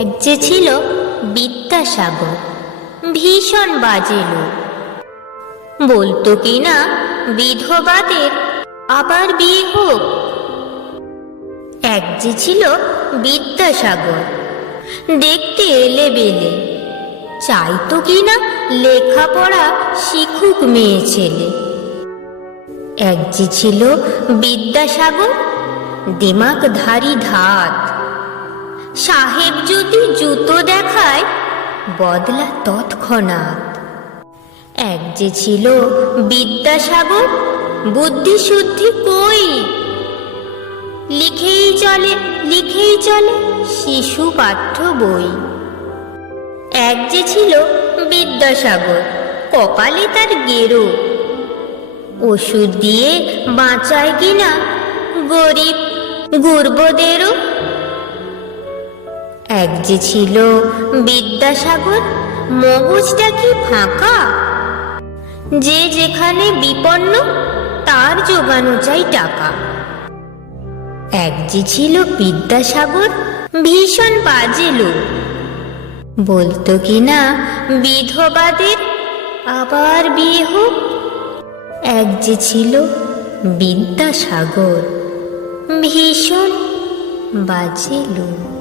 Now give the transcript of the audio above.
এক যে ছিল বিদ্যাসাগর, ভীষণ বাজে লোক। বলতো কিনা বিধবাদের আবার বিয়ে হোক। এক যে ছিল বিদ্যাসাগর, দেখতে এলেবেলে, চাইতো কিনা লেখাপড়া শিখুক মেয়ে ছেলে। এক যে ছিল বিদ্যাসাগর, দিমাগধারী ধাত, সাহেব যদি জুতো দেখায় বদলা তৎক্ষণাৎ। এক যে ছিল বিদ্যাসাগর, বুদ্ধি শুদ্ধি কই, লিখেই চলে শিশু পাঠ্য বই। এক যে ছিল বিদ্যাসাগর, কপালে তার গেরো, ওষুধ দিয়ে বাঁচায় কিনা গরিব গুরবদেরও। এক যে ছিল বিদ্যাসাগর, মগজটা কি ফাঁকা, যে যেখানে বিপন্ন তার জোগানো চাই টাকা। এক যে ছিল বিদ্যাসাগর, ভীষণ বাজে লোক, বলতো কিনা বিধবাদের আবার বিয়ে হোক। এক যে ছিল বিদ্যাসাগর, ভীষণ বাজে লোক।